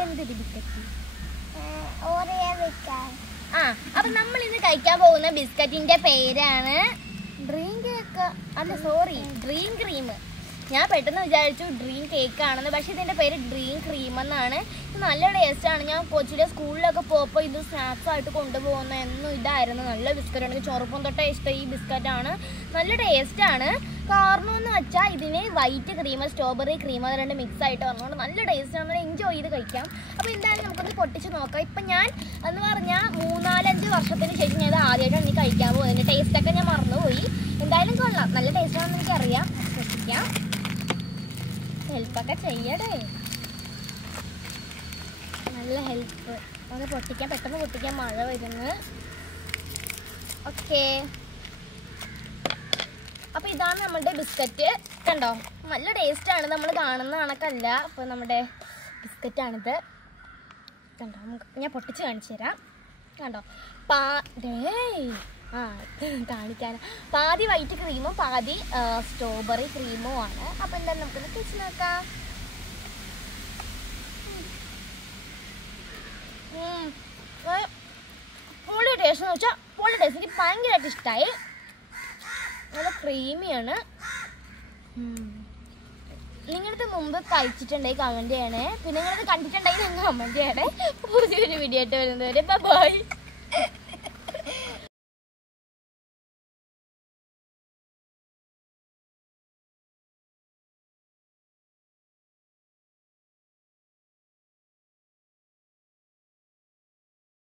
എന്തൊരു ബിസ്ക്കറ്റ്? ആ, അപ്പൊ നമ്മൾ ഇന്ന് കഴിക്കാൻ പോകുന്ന ബിസ്ക്കറ്റിന്റെ പേരാണ് ഡ്രീം കേക്ക്. അല്ല സോറി, ഡ്രീം ക്രീം. ഞാൻ പെട്ടെന്ന് വിചാരിച്ചു ഡ്രീം കേക്ക് ആണെന്ന്, പക്ഷെ ഇതിന്റെ പേര് ഡ്രീം ക്രീം എന്നാണ്. ഇത് നല്ല ടേസ്റ്റാണ്. ഞാൻ കൊച്ചിയുടെ സ്കൂളിലൊക്കെ പോകുമ്പോൾ ഇത് സ്നാക്സ് ആയിട്ട് കൊണ്ടുപോകുന്ന എന്നും ഇതായിരുന്നു. നല്ല ബിസ്ക്കറ്റാണ്. എനിക്ക് ചെറുപ്പം തൊട്ടേ ഇഷ്ടം ഈ ബിസ്ക്കറ്റാണ്. നല്ല ടേസ്റ്റാണ്. കാരണം എന്ന് വെച്ചാൽ ഇതിന് വൈറ്റ് ക്രീം, സ്ട്രോബെറി ക്രീം അത് രണ്ട് മിക്സ് ആയിട്ട് വന്നുകൊണ്ട് നല്ല ടേസ്റ്റാണ്. നമ്മൾ എൻജോയ് ചെയ്ത് കഴിക്കാം. അപ്പോൾ എന്തായാലും നമുക്കൊന്ന് പൊട്ടിച്ച് നോക്കാം. ഇപ്പം ഞാൻ എന്ന് പറഞ്ഞാൽ 3-4-5 വർഷത്തിന് ശേഷം ഞാൻ ഇത് ആദ്യമായിട്ടാണ് എനിക്ക് കഴിക്കാൻ പോകുന്നത്. ഇതിൻ്റെ ടേസ്റ്റൊക്കെ ഞാൻ മറന്നുപോയി. എന്തായാലും കൊള്ളാം, നല്ല ടേസ്റ്റാണെന്ന് എനിക്കറിയാം. പൊട്ടിക്കാം, ഹെൽപ്പൊക്കെ ചെയ്യടേ. നല്ല ഹെൽപ്പ്. ഒന്ന് പൊട്ടിക്കാൻ, പെട്ടെന്ന് പൊട്ടിക്കാൻ, മഴ വരുന്നു. ഓക്കെ, അപ്പോൾ ഇതാണ് നമ്മുടെ ബിസ്ക്കറ്റ്. കണ്ടോ, നല്ല ടേസ്റ്റാണ്. നമ്മൾ കാണുന്ന കണക്കല്ല. അപ്പോൾ നമ്മുടെ ബിസ്ക്കറ്റാണിത്. കണ്ടോ, നമുക്ക് ഞാൻ പൊട്ടിച്ച് കാണിച്ചു തരാം. കണ്ടോ, കാണിക്കാൻ പാതി വൈറ്റ് ക്രീമും പാതി സ്ട്രോബെറി ക്രീമും ആണ്. അപ്പോൾ എന്തായാലും നമുക്കൊന്ന് കഴിച്ച് നോക്കാം. പൊളി ടേസ്റ്റ് എന്ന് വെച്ചാൽ പൊളി ടേസ്റ്റ്. എനിക്ക് ഭയങ്കരമായിട്ട് ഇഷ്ടമായി. നല്ല ക്രീമിയാണ്. നിങ്ങളിത് മുമ്പ് കഴിച്ചിട്ടുണ്ടെങ്കിൽ കമൻറ്റ് ചെയ്യണേ. പിന്നെ നിങ്ങളിത് കണ്ടിട്ടുണ്ടെങ്കിൽ നിങ്ങൾ കമൻറ്റ് ചെയ്യണേ. പുതിയൊരു വീഡിയോ ആയിട്ട് വരുന്നവരെ ബൈ.